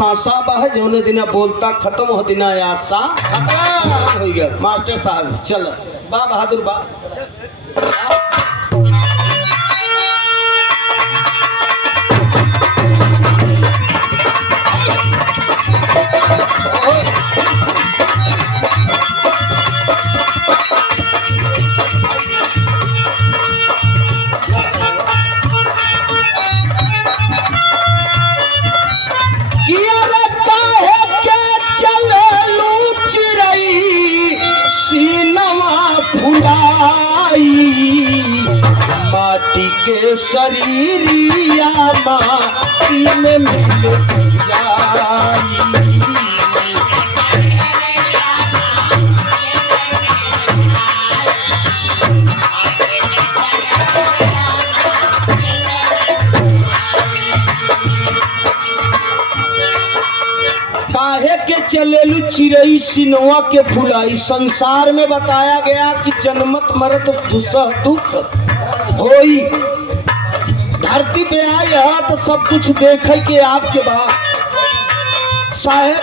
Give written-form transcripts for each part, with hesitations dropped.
सासा बा है जौने दिन बोलता खत्म हो दिन आशा हो गया। मास्टर साहब चल बा बहादुर बा। माटी के शरीरिया माटी में मिल जाई। काहे के चलेलू चिड़ई सिनवा के फुलाई। संसार में बताया गया कि जन्मत मरत दुसह दुख होई। धरती पे आए है तो सब कुछ देखे के आपके बाद साहेब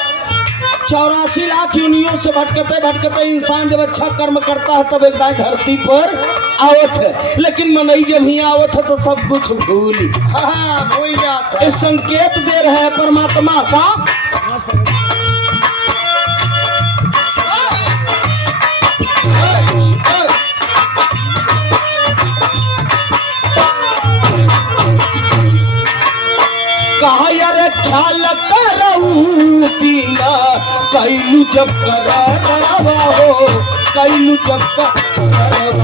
84 लाख यूनियों से भटकते भटकते इंसान जब अच्छा कर्म करता है तब एक बार धरती पर आवत है। लेकिन मनई जब ही आवत है तो सब कुछ भूल जाता है। संकेत दे रहे हैं परमात्मा का। कहा यार ख्याल करऊ दीना कैलू जब करवा हो कैलू जब करवा।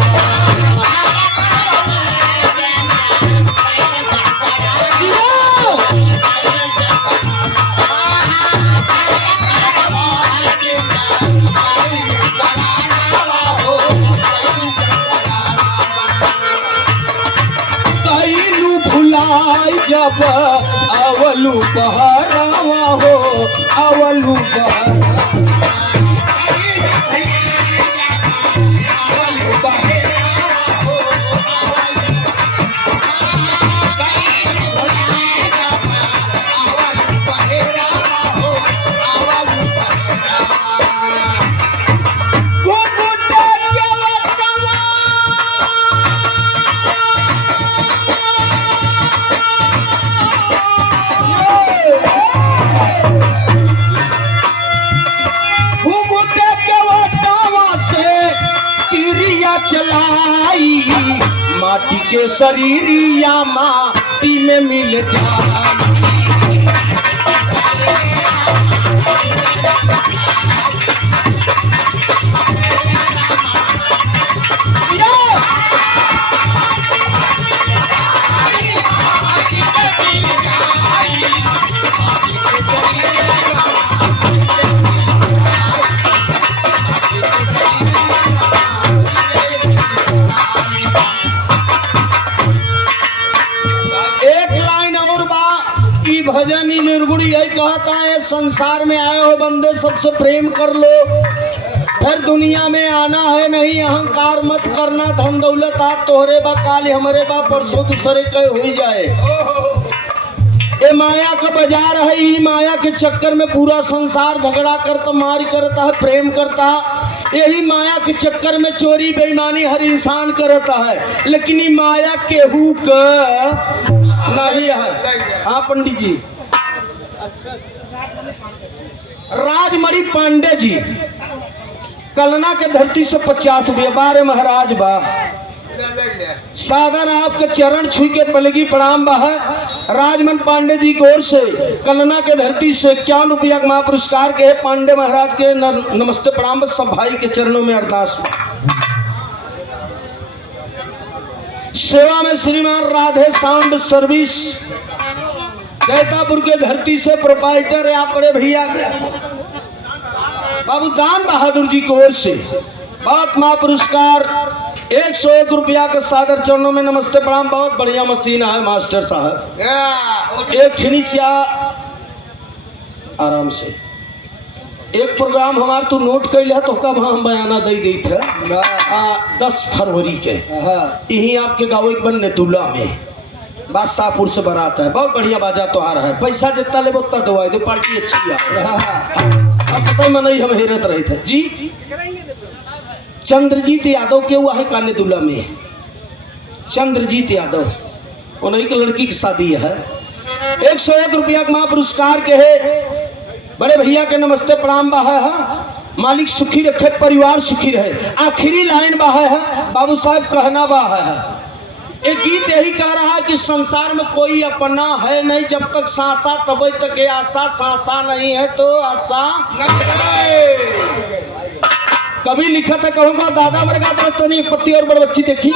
कैलू भुलाई जब अवलू बहरावा हो अवलू चलाई। माटी के शरीरिया माटी में मिल जाई। भजन ही निर्गुणी यही कहता है संसार में आए हो बंदे सबसे प्रेम कर लो। फिर दुनिया में आना है नहीं अहंकार मत करना। धन दौलत आप तोहरे बा काल हमारे बा परसों दूसरे कहे हो जाए। ये माया का बाजार है। ही माया के चक्कर में पूरा संसार झगड़ा करता मार करता है प्रेम करता है। यही माया के चक्कर में चोरी बेईमानी हर इंसान करता है। लेकिन ये माया केहू का नहीं है। हाँ पंडित जी। अच्छा राजमणि पांडे जी कलना के धरती से 50 बारे महाराज बा सादर आपके चरण छू के पलगी प्रणाम बा है। राजमन पांडे जी की ओर से कलना के धरती से 51 रुपया का महापुरस्कार के पांडे महाराज के नमस्ते प्रणाम। सब भाई के चरणों में अरदास। सेवा में श्रीमान राधे साउंड सर्विस जैतापुर के धरती से प्रोपाइटर है आप बड़े भैया बाबू दान बहादुर जी की ओर से बहुत महापुरस्कार 101 रुपया के सादर चरणों में नमस्ते प्रणाम। बहुत बढ़िया मशीन है मास्टर साहब। एक ठिनीचा आराम से एक प्रोग्राम हमारे तो नोट कैल है तो कब हम बयाना दे गई थे 10 फरवरी के यही आपके गाँव एक बन नेतुला में बादशाहपुर से बारात है, बहुत बढ़िया बाजा त्योहार है, पैसा जितना ले उतना दो दो, पार्टी अच्छी है। सतह में नहीं हम हेरत रहे थे जी। चंद्रजीत यादव के हुआ है काने दूल्हा में, चंद्रजीत यादव उन्हीं की लड़की की शादी है। 101 रुपया का पुरस्कार के है बड़े भैया के नमस्ते प्रणाम बाहा है। मालिक सुखी रखे परिवार सुखी रहे। आखिरी लाइन बाहा है बाबू साहब कहना बाहा है। एक गीत यही कह रहा है कि संसार में कोई अपना है नहीं, जब तक सांसा तब तक ये आशा, सांसा नहीं है तो आशा नहीं। कभी लिखा था कहूंगा दादा मेरे का तो नहीं पत्ती और बड़ बच्ची देखी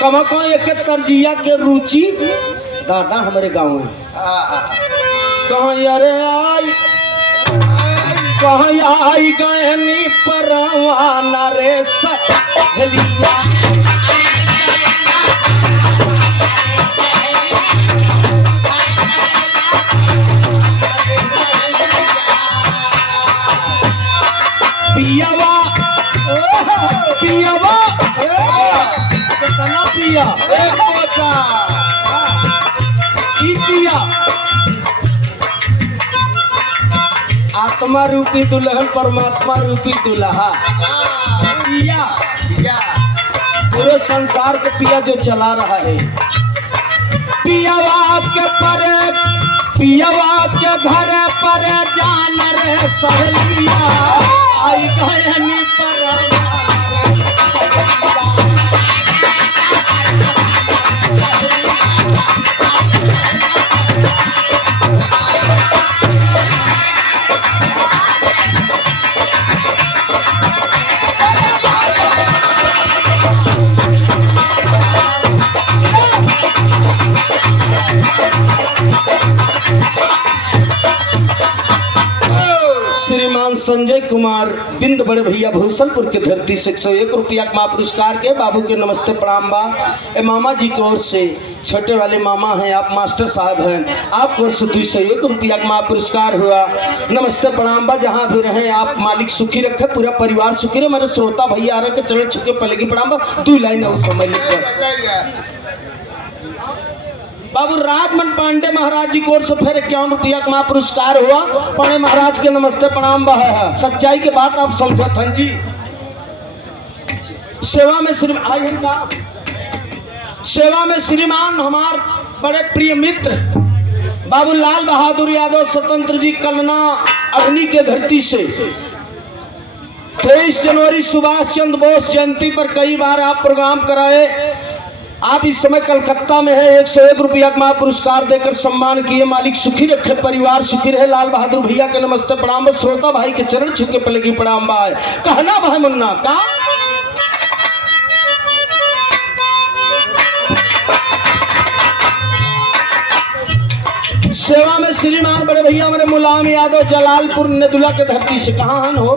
कमा को एक तरजिया के रुचि दादा हमारे गांव में कहाँ अरे आई कहाँ आई गए परवाना रे सहेलिया पियावा पियावा कितना पिया पिया आत्मा रूपी दुल्हन परमात्मा रूपी दुल्हा पिया पिया पूरे संसार को पिया जो चला रहा है। पियावा के पर पियावा के घर पर जान रे सहेलिया आई गयनी पर श्रीमान संजय कुमार बिंद बड़े भैया भूसलपुर के धरती से 101 रुपया का पुरस्कार के बाबू के नमस्ते प्रणाम बा। ए मामा जी की ओर से छोटे वाले मामा हैं आप मास्टर साहब हैं, आपकी ओर से 201 रुपया का पुरस्कार हुआ। नमस्ते प्रणाम बा। जहाँ भी रहे आप मालिक सुखी रखे, पूरा परिवार सुखी रहे। मेरे श्रोता भैया आ रहे के चरण छुके पहले की प्रणाम बा। 2 लाइन है उस समय लिख बस। बाबू राजमन पांडे महाराज जी की ओर से फिर 51 रुपया का पुरस्कार हुआ। पांडे महाराज के नमस्ते प्रणाम बा है। सच्चाई के बात आप समझत हन जी। सेवा में सेवा में श्रीमान हमार बड़े प्रिय मित्र बाबू लाल बहादुर यादव स्वतंत्र जी कलना अग्नि के धरती से 23 जनवरी सुभाष चंद्र बोस जयंती पर कई बार आप प्रोग्राम कराए। आप इस समय कलकत्ता में है। 101 रुपया का पुरस्कार देकर सम्मान किए। मालिक सुखी रखे परिवार सुखी रहे। लाल बहादुर भैया के नमस्ते प्रणाम। श्रोता भाई के चरण छुके पहले की प्रणाम भाई। कहना भाई मुन्ना का सेवा में श्रीमान बड़े भैया हमारे मुलायम यादव जलालपुर नदुल्ला के धरती से कहाँ हन हो।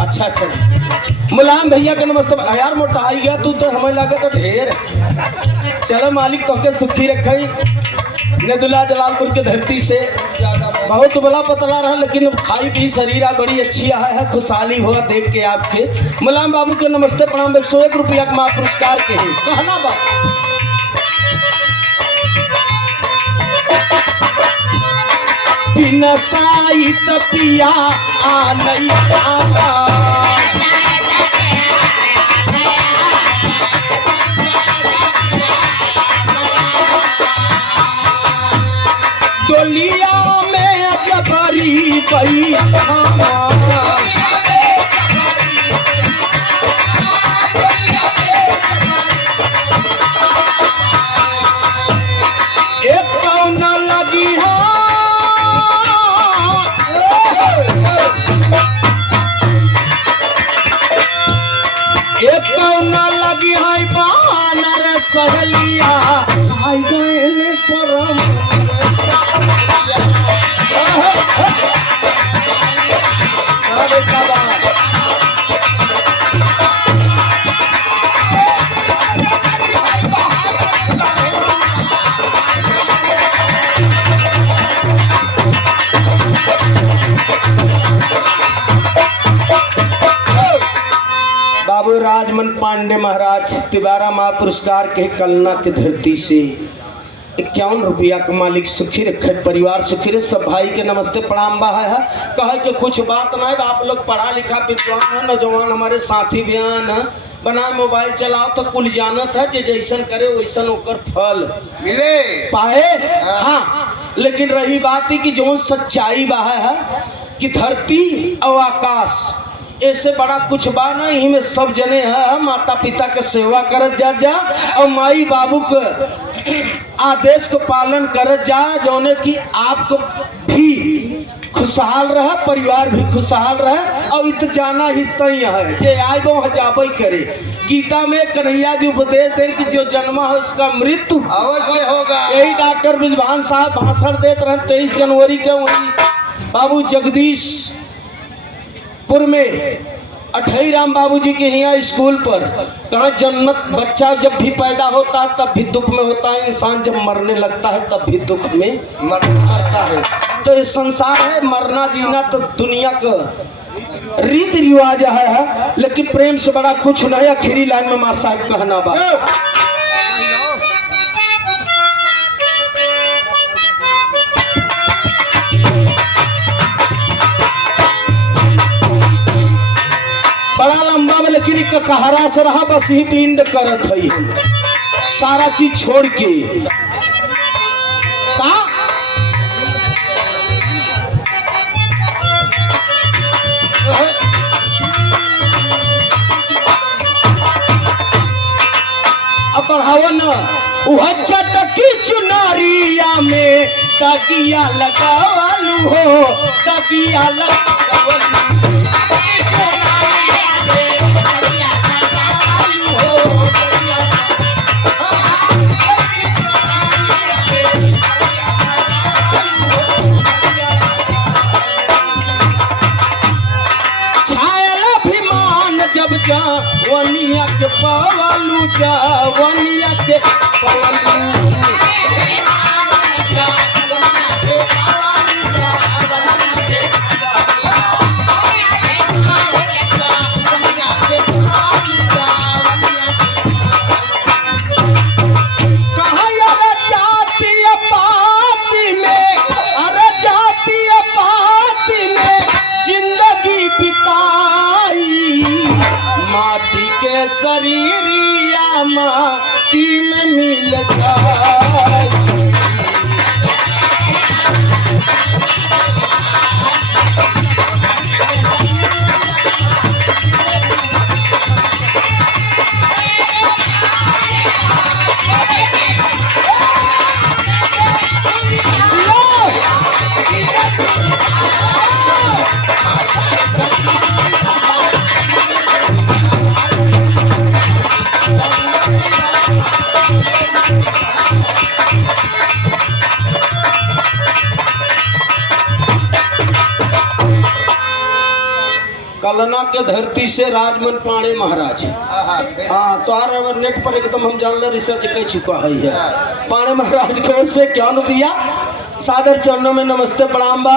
अच्छा अच्छा मुलायम भैया के नमस्ते। यार मोटा आई गया तू तो हमें लगे तो ढेर। चलो मालिक तो के सुखी रखे। नदुल्ला जलालपुर के धरती से बहुत बड़ा पतला रहा लेकिन खाई पी शरीर बड़ी अच्छी है। खुशहाली हुआ देख के आपके। मुलायम बाबू के नमस्ते प्रणाम। 101 रुपया का पुरस्कार के ही कहना बा। बिन साइत पिया आ नहीं आता डोलिया में जबरी पई एक कौन लगी है एक कौन लगी है बानर सहेलिया आई गए परम राजमन पांडे महाराज तिवारा महापुरस्कार के कलना के धरती से 51 रुपया का मालिक सुखी रखे, परिवार सुखी रहे। सब भाई के नमस्ते प्रणाम बा है। कहे कि कुछ बात नहीं, आप लोग पढ़ा लिखा विद्वान है, नौजवान हमारे साथी बयान है, बनाए मोबाइल चलाओ तो कुल जानत है, जे जैसन करे वैसन ओकर फल मिले पाए। हाँ, लेकिन रही बात ही कि जो सच्चाई बा है कि धरती और आकाश ऐसे बड़ा कुछ बा नहीं में सब जने है, माता पिता के सेवा करत जा और माई बाबू के आदेश को पालन करत जा, जौने कि आपको भी खुशहाल रहे, परिवार भी खुशहाल रहे। और इत जाना ही तई है जे आए वो हजाबई करे। गीता में कन्हैया जी उपदेश दें कि जो जन्मा है उसका मृत्यु अवश्य होगा। यही डॉक्टर बिजभान साहब भाषण देते रहे 23 जनवरी के वही बाबू जगदीशपुर में अठई राम बाबू जी के यहाँ स्कूल पर कहा जन्नत बच्चा जब भी पैदा होता है तब भी दुख में होता है, इंसान जब मरने लगता है तब भी दुख में मरता है। तो ये संसार है, मरना जीना तो दुनिया का रीति रिवाज है, लेकिन प्रेम से बड़ा कुछ नहीं। आखिरी लाइन में मार साहब कहना बा बड़ा लंबा में, लेकिन एक कहारा से रहा बस ही पिंड करत है सारा चीज छोड़ के का अब बढ़ाओ न वह चटकी चुनारिया में तकिया लगावालू हो, तकिया लगावालू वनिया के पवालू जा, वनिया के पवालू कहा यार जातीय पाती में, अरे जातीय पाती में जिंदगी बिताई, माटी के शरीरिया माटी में मिल जाए। कलना के धरती से राजमन पांडे महाराज, हाँ तो अगर नेट पर एकदम हम जान रिसर्च कर चुका है। पांडे महाराज की ओर से क्या रुपया सादर चरणों में नमस्ते प्रणाम बा।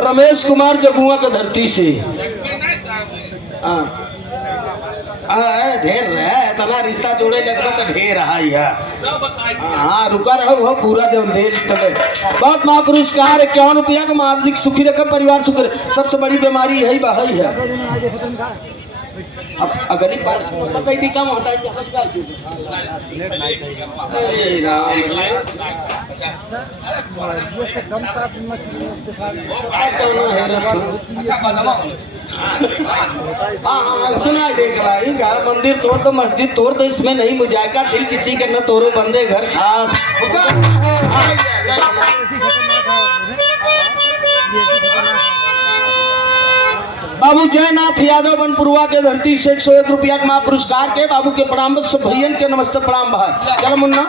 रमेश कुमार जगुआ के धरती से ढेर है, इतना रिश्ता जोड़े लगभग तो ढेर है। हाँ रुका रहो हो पूरा जब दे तब बहुत महापुरस्कार 51 रुपया का मालिक सुखी रखे, परिवार सुखी रहे। सबसे बड़ी बीमारी यही बही है। अब अगली बात पता ही कम होता है। अरे राम सुनाई देख रहा है का मंदिर तोड़ तो मस्जिद तोड़ तो इसमें नहीं मुजायका, दिल किसी के न तोड़ो बंदे घर खास। बाबू जयनाथ यादव बनपुरवा के धरती से 101 रुपया के महापुरस्कार के बाबू के प्रणाम सब भैयन के नमस्ते प्रणाम भाई। चलो मुन्ना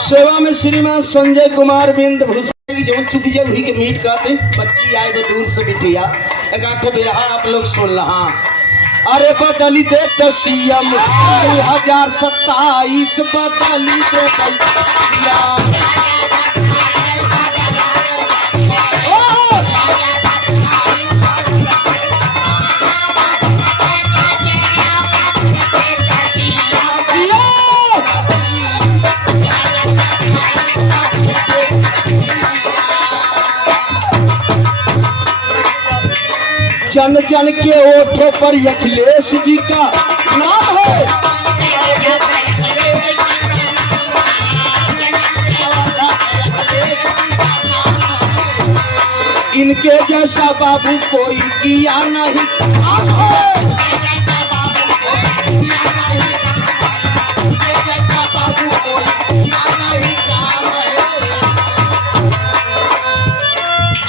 सेवा में श्रीमान संजय कुमार बिंद भूषण जवन चुकी जब हुई के मीट कहते बच्ची आए वो दूर से बिटिया एक आठ बिरहा आप लोग सुन रहा। अरे बदली दे तो सीएम 2027 बदली दे जन जन के ओठों पर अखिलेश जी का नाम है। इनके जैसा बाबू कोई किया नहीं काम है।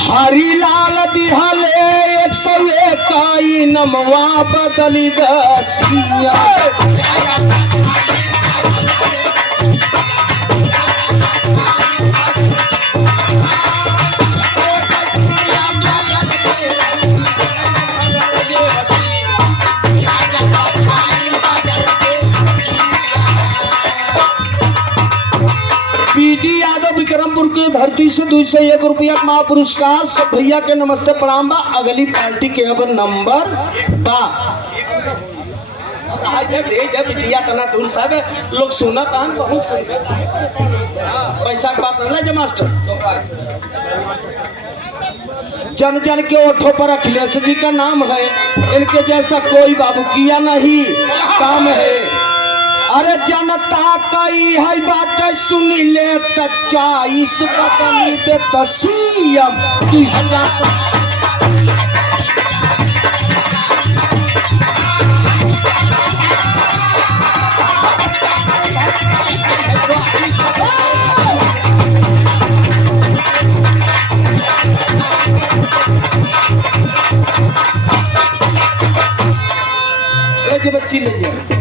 हरिलाल दिहले 101 नमवा बदली दसिया। पीडी यादव विक्रमपुर की धरती से 201 रुपया महापुरस्कार। सब भैया के नमस्ते प्रणाम बा। अगली पार्टी के अब नंबर बा दे बिटिया तना दूर सब लोग सुना था बहुत पैसा की बात नहीं ले मास्टर। जन जन के ओठों पर अखिलेश जी का नाम है। इनके जैसा कोई बाबू किया नहीं काम है। अरे जनता कई है बात सुनी ले तचाइस बदली दे तसीयम 2000। बच्ची ले जाए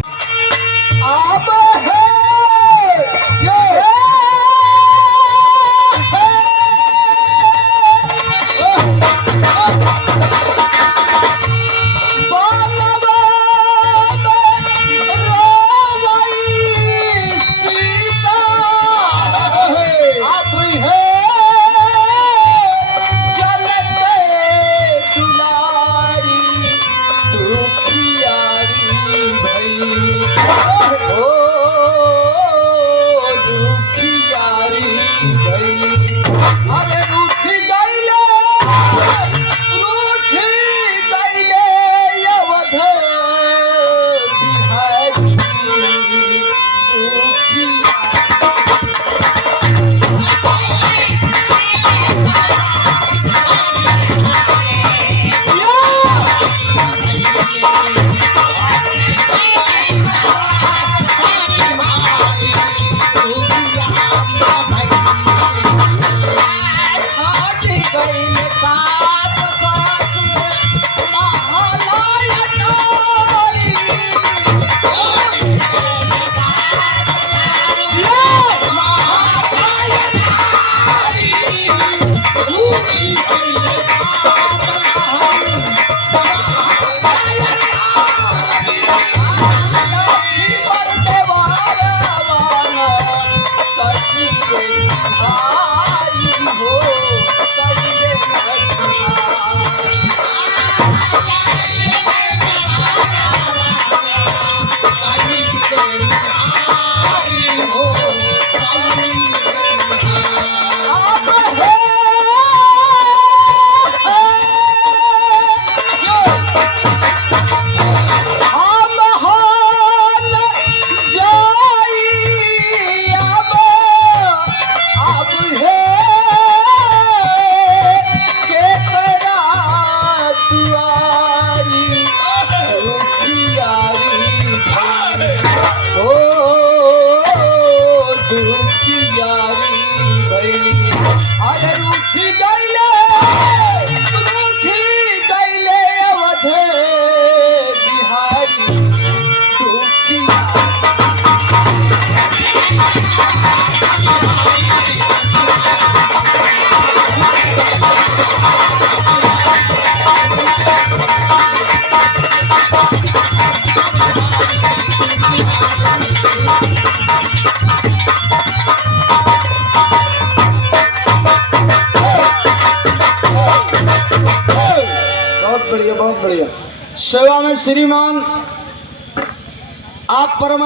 बढ़िया। सेवा में श्रीमान आप परम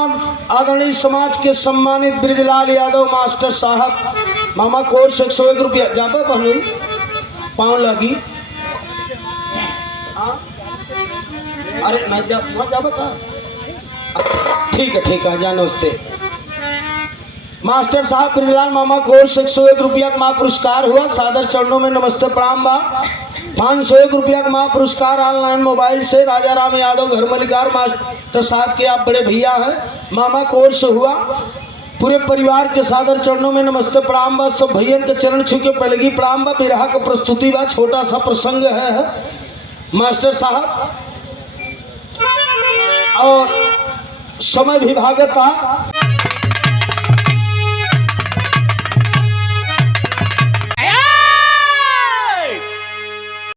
आदरणीय समाज के सम्मानित ब्रिजलाल यादव मास्टर साहब मामा कोर्स 101 रुपया जाबा बहनू पाँव लगी। अरे नहीं जा जाबा का ठीक है जान नमस्ते। मास्टर साहब ब्रिजलाल मामा कोर्स 101 रुपया का पुरस्कार हुआ। सादर चरणों में नमस्ते प्रणाम बा। 501 रुपया का महा पुरस्कार ऑनलाइन मोबाइल से राजा राम यादव घर मलिकार मास्टर साहब के आप बड़े भैया हैं। मामा कोर्स हुआ। पूरे परिवार के सादर चरणों में नमस्ते प्रणाम बा। सब भैया के चरण छू के पहलगी प्रणाम बा। बिरहा का प्रस्तुति बा, छोटा सा प्रसंग है मास्टर साहब और समय भी भागता।